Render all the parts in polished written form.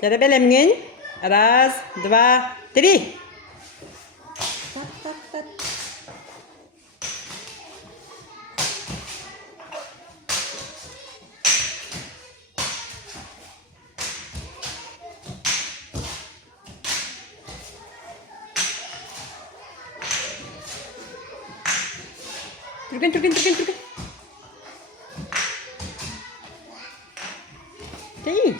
Cara belem. Раз, два, три. Turgun. Değil.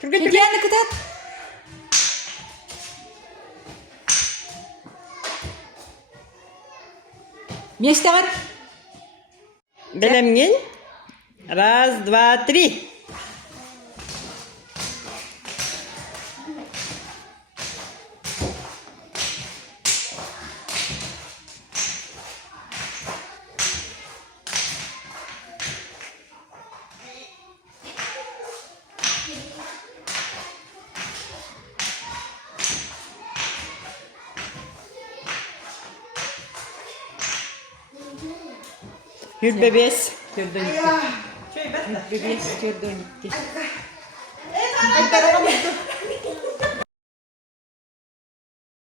Turgun. Diğerini kıtat. Месте var. Белем. Раз, два, три. Yürü bebeğiz. Gördün gitti. Bebeği gördün gitti. Ay,